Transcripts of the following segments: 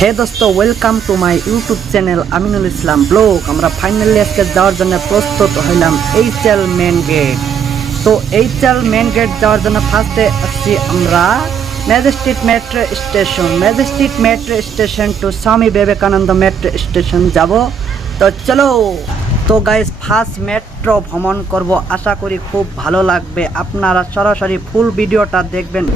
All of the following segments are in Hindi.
হে দোস্ত, welcome to my YouTube channel Aminul Islam blog. আমরা ফাইনালি আজকে যাওয়ার জন্য প্রস্তুত হইলাম এইচএল মেন গেট। তো এইচএল মেন গেট যাওয়ার জন্য ফার্স্টে আসছি আমরা Majestic metro station two Swami Vivekananda metro station যাব। তো চলো। তো গাইস, ফার্স্ট মেট্রো ভ্রমণ করব, আশা করি খুব ভালো লাগবে। আপনারা সরাসরি ফুল ভিডিওটা দেখবেন।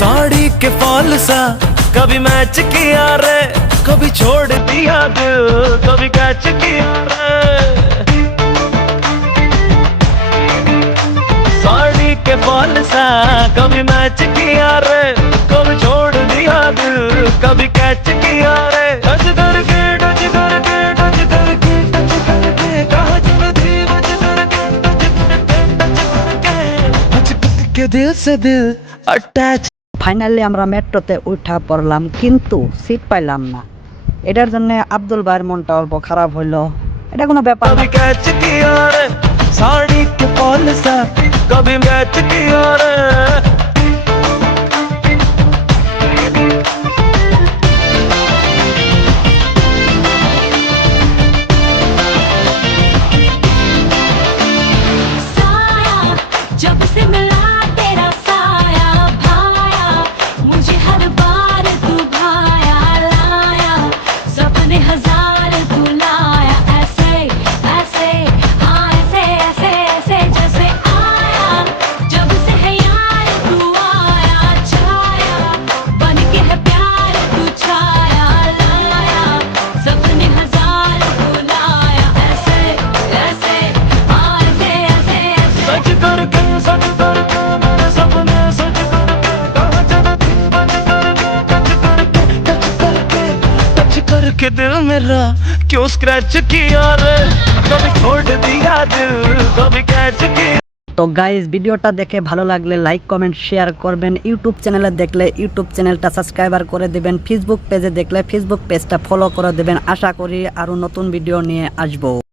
साड़ी के फॉल सा कभी मैच किया रे, कभी छोड़ दिया दिल, कभी कैच किया रे। साड़ी के फॉल सा कभी मैच किया रे, कभी छोड़ दिया दिल, कभी कैच किया रे। टच करके टच करके टच करके टच करके कहाँ चल थी बच करके टच करके टच करके टच करके दिल से दिल अटैच। ফাইনালি আমরা মেট্রোতে উঠা পড়লাম, কিন্তু সিট পাইলাম না। এটার জন্য আব্দুল ভাইয়ের মনটা অল্প খারাপ হইলো। এটা কোনো ব্যাপার না। कभी कैच किया रे, साड़ी के फॉल सा कभी मैच किया रे। साया जब से मिला तेरा साया भाया, मुझे हर बार तू भाया लाया, सपने हजार तू लाया, ऐसे ऐसे हाँ ऐसे ऐसे ऐसे जैसे आया। जब से है यार तू आया छाया, बन के है प्यार तू छाया लाया, सपने हजार तू लाया, ऐसे ऐसे हाँ ऐसे ऐसे ऐसे। सच करके मेरे सपने सच करके कहाँ चला थी बच करके टच करके टच करके टच करके दिल मेरा क्यों स्क्रैच किया रे, कभी छोड़ दिया दिल, कभी कैच किया। তো গাইজ, ভিডিওটা দেখে ভালো লাগলে লাইক কমেন্ট শেয়ার করবেন। ইউটিউব চ্যানেলে দেখলে ইউটিউব চ্যানেলটা সাবস্ক্রাইবার করে দেবেন। ফেসবুক পেজে দেখলে ফেসবুক পেজটা ফলো করে দেবেন। আশা করি আরও নতুন ভিডিও নিয়ে আসবো।